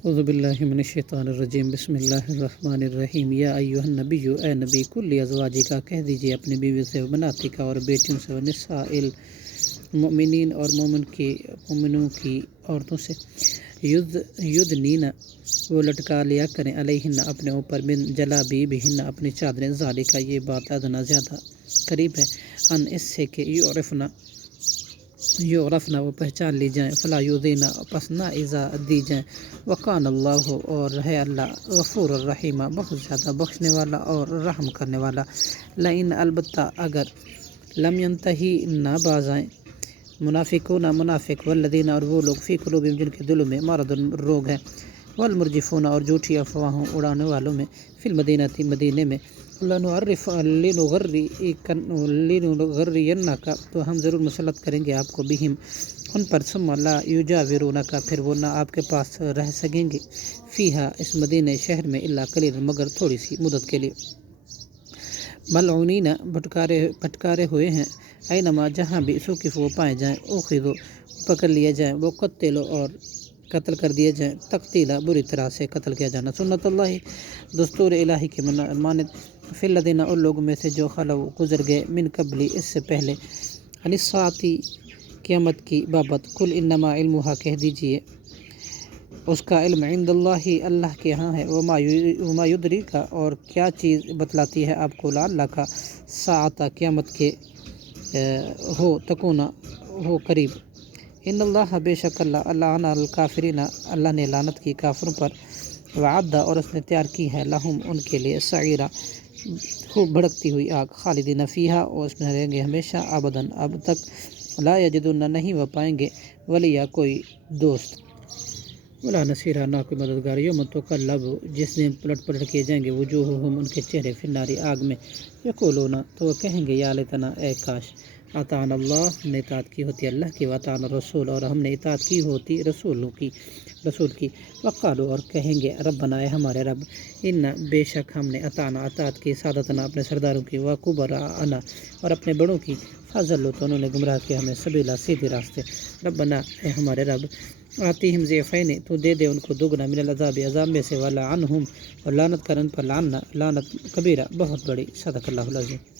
اعوذ باللہ من الشیطان الرجیم بسم اللہ الرحمن الرحیم یا ایھا النبی اے نبی کل ازواجک کہہ دیجیے اپنی بیوی سے بناتک اور بیٹیوں سے نساء المؤمنین اور مومنوں کی عورتوں سے یدنین وہ لٹکا لیا کریں علیہن اپنے اوپر من جلابیبہن اپنی چادریں ذالک یہ بات ادنا زیادہ قریب ہے ان اس سے کہ یعرفنا وہ پہچان لی جائیں فلا یؤذینا پس نہ ایذا دی جائیں وکان اللہ اور ہے اللہ غفور الرحیم بہت زیادہ بخشنے والا اور رحم کرنے والا لئن البتہ اگر لم ینتہی نہ باز آئیں منافقون منافق والذین اور وہ لوگ فی قلوبہم جن کے دلوں میں مرض روگ ہے والمرجفون اور جھوٹی افواہوں اڑانے والوں میں فی المدینہ مدینے میں لنغرینک تو ہم ضرور مسلط کریں گے آپ کو بہم ان پر ثم لا یجاورونک پھر وہ نہ آپ کے پاس رہ سکیں گے فیہا اس مدینہ شہر میں الا قلیلا مگر تھوڑی سی مدت کے لیے ملعونین پھٹکارے ہوئے ہیں اینما جہاں بھی ثقف وہ پائے جائیں اخذوا پکڑ لیے جائیں وہ قتلوا اور قتل کر دیے جائیں تقتیلا بری طرح سے قتل کیا جانا سنت اللہ دستور الہی کے مانند فی الذین ان لوگوں میں سے جو خلو گزر گئے من قبلی اس سے پہلے عن الساعۃ قیامت کی بابت کل انما علمھا کہہ دیجیے اس کا علم عند اللہ اللہ کے ہاں ہے وما یدریک اور کیا چیز بتلاتی ہے آپ کو لعلہ کا ساعت قیامت کے تکون ہو قریب ان اللہ بے شک اللہ لعن الکافرین اللہ نے لعنت کی کافروں پر وعد اور اس نے تیار کی ہے لہم ان کے لیے سعیرہ خوب بھڑکتی ہوئی آگ خالدین فیہا اور اس میں رہیں گے ہمیشہ ابداً اب تک لا یجدون نہیں وہ پائیں گے ولیہ کوئی دوست ولا نصیرہ نہ کوئی مددگار یوم تقلب جس دن پلٹ کیے جائیں گے وجوہہم ان کے چہرے فی النار آگ میں یقولون تو وہ کہیں گے یا لیتنا اے کاش اطعنا اللہ ہم نے اطاعت کی ہوتی اللہ کی واطعنا الرسول اور ہم نے اطاعت کی ہوتی رسول کی وقالوا اور کہیں گے ربنا اے ہمارے رب ان بے شک ہم نے اطاعت کی سادتنا اپنے سرداروں کی وکبراءنا اور اپنے بڑوں کی فضلوا تو انہوں نے گمراہ کیا ہمیں سبیلا سیدھے راستے ربنا اے ہمارے رب آتیہم ضعفین تو دے دے ان کو دوگنا من العذاب عذاب میں سے ولعنہم اور لعنت کر ان پر لعنت کبیرہ بہت بڑی صدق اللہ العظیم.